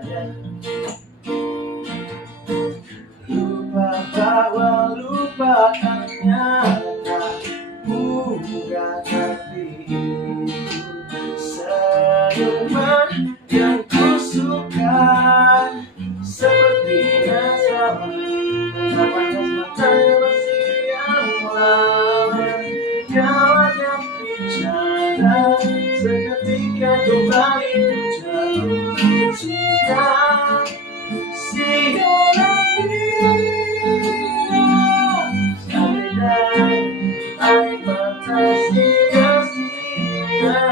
saja. Lupa bahwa lupakannya tak mudah, tapi senyuman yang ku suka sepertinya sama. Tatapannya sematanya masih yang lama. Kau ajak bicara, seketika kembali jauh cinta. Air mata sia-sia.